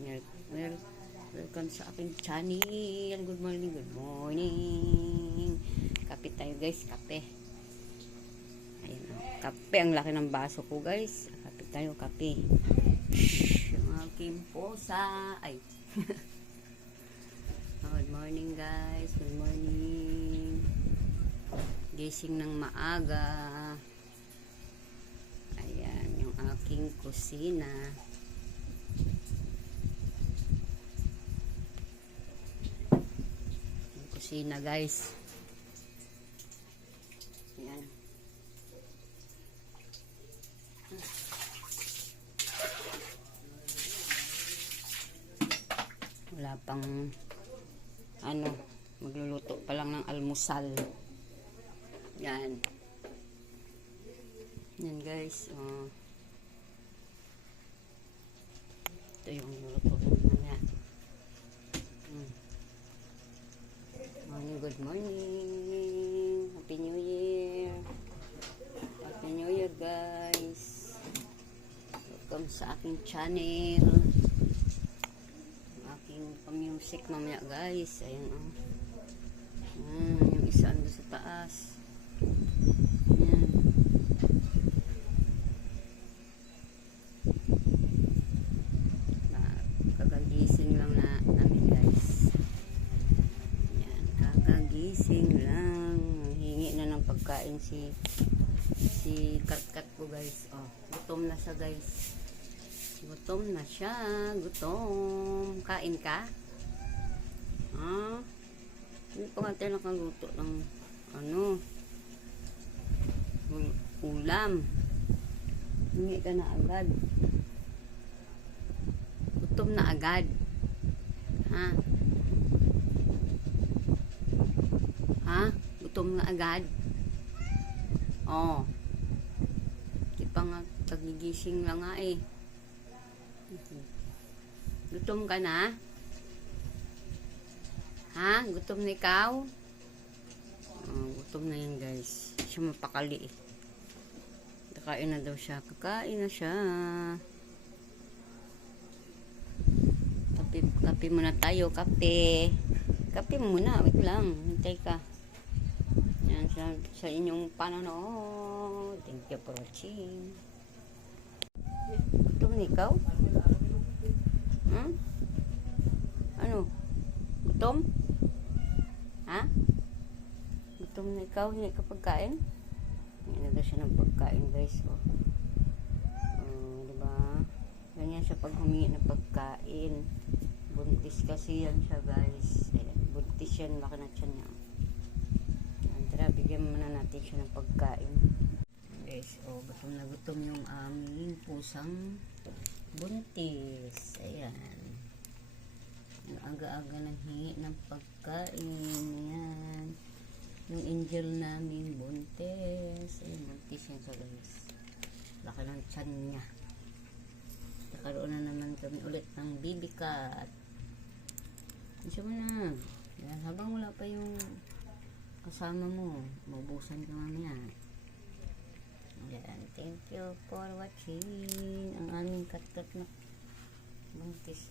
Welcome sa aking channel. Good morning, good morning. Kape tayo guys, kape. Ayan, kape. Ang laki ng baso ko guys. Kape tayo, kape. Yung aking posa. Ay. Good morning guys, good morning. Gising ng maaga. Ayan, yung aking kusina. Yung kusina guys. Ayan. Wala pang magluluto pa lang ng almusal. Yan. Yan guys. Ito yung luluto naman. Morning, good morning. Happy New Year. Happy New Year guys. Welcome sa aking channel. Aking pa-music mamaya guys. Ayan yung isa ando sa taas. Ayan. Kagagising lang namin guys. Ayan, kagagising lang. Hingi na ng pagkain si Katkat ko guys. Gutom na siya guys. Gutom na siya. Gutom. Kain ka? Hindi pa nga tayo nakaluto ng ulam. Hingi ka na agad. Gutom na agad. Gutom na agad. Di pa nga kagigising lang nga eh. Gutom ka na? Gutom na ikaw? Gutom na yan guys. Siya mapakali eh. Kakain na daw siya. Kakain na siya. Kape muna tayo. Kape. Kape muna. Wait lang. Hintay ka. Yan sa inyong panonood. Thank you for watching. Gutom na ikaw? Ano? Gutom? Gutom na ikaw? Hindi ka pagkain? Hindi na daw siya ng pagkain guys. Diba? Ganyan siya pag humingi ng pagkain. Buntis kasi yan siya guys. Ayan, buntis yan. Laki na siya niya. Tara, bigyan muna natin siya ng pagkain. Guys, gutom na gutom yung aming pusang buntis. Ayan. Ang aga-aga nang hingi ng pagkain. Ayan. Yung angel namin buntis. Ayan, buntis yan sa guys. Laki ng tiyan niya. Nakaroon na naman kami ulit ng baby cat. Isa mo na. Ayan, habang wala pa yung kasama mo, mabusan ka mamaya. Ayan, thank you for watching ang aming kat-kat na buntis.